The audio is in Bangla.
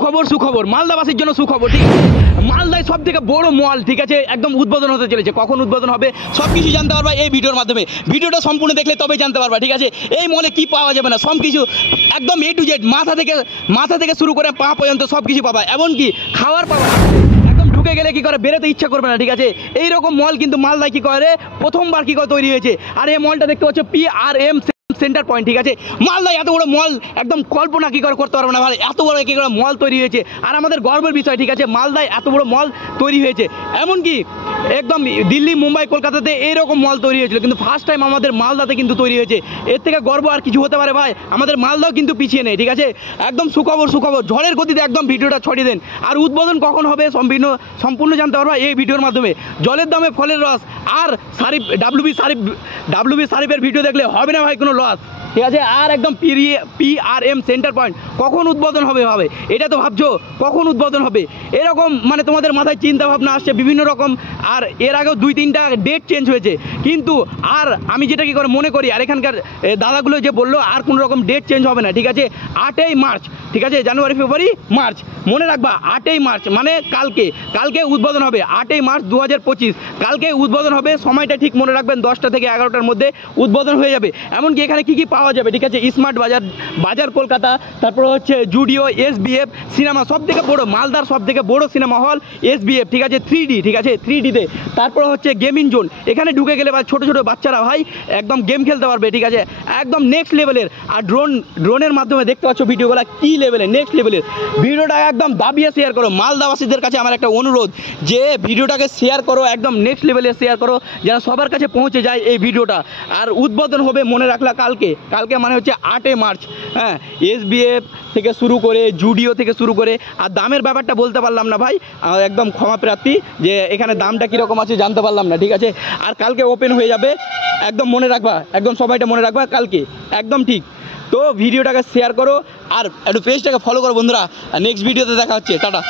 সুখবর সুখবর মালদাবাসীর জন্য সুখবর, ঠিক আছে। মালদায় সব থেকে বড় মল, ঠিক আছে, একদম উদ্বোধন হতে চলেছে। কখন উদ্বোধন হবে সব কিছু জানতে পারবা এই ভিডিওর মাধ্যমে। ভিডিওটা সম্পূর্ণ দেখলে তবে জানতে পারবা, ঠিক আছে। এই মলে কি পাওয়া যাবে না সব কিছু একদম A to Z, মাথা থেকে শুরু করে পা পর্যন্ত সব কিছু পাবা, এমনকি খাওয়ার পাবা। একদম ঢুকে গেলে কি করে বেরোতে ইচ্ছা করবে না, ঠিক আছে। এইরকম মল কিন্তু মালদায় কি করে প্রথমবার কি করে তৈরি হয়েছে। আর এই মলটা দেখতে পাচ্ছ PRM সেন্টার পয়েন্ট, ঠিক আছে। মালদায় এত বড় মল একদম কল্পনা কি করে করতে পারবো না ভাই, এত বড় কি করে মল তৈরি হয়েছে। আর আমাদের গর্বের বিষয়, ঠিক আছে, মালদায় এত বড় মল তৈরি হয়েছে। এমনকি একদম দিল্লি, মুম্বাই, কলকাতাতে এইরকম মল তৈরি হয়েছিল, কিন্তু ফার্স্ট টাইম আমাদের মালদাতে কিন্তু তৈরি হয়েছে। এর থেকে গর্ব আর কিছু হতে পারে ভাই। আমাদের মালদাও কিন্তু পিছিয়ে নেই, ঠিক আছে। একদম সুখবর সুখবর, ঝড়ের গতিতে একদম ভিডিওটা ছড়িয়ে দেন। আর উদ্বোধন কখন হবে সম্পূর্ণ জানতে পারবা এই ভিডিওর মাধ্যমে। জলের দামে ফলের রস, আর সারিফ ডাব্লিউবি সারিফের ভিডিও দেখলে হবে না ভাই কোনো লস, ঠিক আছে। আর একদম PRM সেন্টার পয়েন্ট কখন উদ্বোধন হবে এটা তো ভাবছো কখন উদ্বোধন হবে। এরকম মানে তোমাদের মাথায় চিন্তা ভাবনা আসছে বিভিন্ন রকম। আর এর আগেও 2-3টা ডেট চেঞ্জ হয়েছে, কিন্তু আর আমি যেটা কি করে মনে করি, আর এখানকার দাদাগুলো যে বললো আর কোনো রকম ডেট চেঞ্জ হবে না, ঠিক আছে। 8ই মার্চ, ঠিক আছে, জানুয়ারি ফেব্রুয়ারি মার্চ, মনে রাখবা 8ই মার্চ মানে কালকে উদ্বোধন হবে। 8ই মার্চ 2025 কালকে উদ্বোধন হবে। সময়টা ঠিক মনে রাখবেন, 10টা থেকে 11টার মধ্যে উদ্বোধন হয়ে যাবে। এমনকি এখানে কি পাওয়া যাবে, ঠিক আছে, স্মার্ট বাজার কলকাতা, তারপর হচ্ছে জুডিও, SBF সিনেমা, সব থেকে বড় মালদার সব থেকে বড় সিনেমা হল SBF, ঠিক আছে, 3D, ঠিক আছে, 3Dতে। তারপর হচ্ছে গেমিং জোন, এখানে ঢুকে গেলে বা ছোটো ছোটো বাচ্চারা ভাই একদম গেম খেলতে পারবে, ঠিক আছে, একদম নেক্সট লেভেলের। আর ড্রোনের মাধ্যমে দেখতে পাচ্ছ ভিডিওগুলো কী লেভেলের, নেক্সট লেভেলের। ভিডিওটা একদম দাবিয়ে শেয়ার করো। মালদাবাসীদের কাছে আমার একটা অনুরোধ যে ভিডিওটাকে শেয়ার করো, একদম নেক্সট লেভেলে শেয়ার করো, যেন সবার কাছে পৌঁছে যায় এই ভিডিওটা। আর উদ্বোধন হবে মনে রাখলা কালকে মানে হচ্ছে 8ই মার্চ, হ্যাঁ। SBF থেকে শুরু করে জুডিও থেকে শুরু করে, আর দামের ব্যাপারটা বলতে পারলাম না ভাই, একদম ক্ষমা প্রার্থী যে এখানে দামটা কীরকম আছে জানতে পারলাম না, ঠিক আছে। আর কালকে ওপেন হয়ে যাবে, একদম মনে রাখবা, একদম সবাইটা মনে রাখবা কালকে, একদম ঠিক। তো ভিডিওটাকে শেয়ার করো আর একটু পেজটাকে ফলো করো বন্ধুরা। নেক্সট ভিডিওতে দেখা হচ্ছে, টাটা।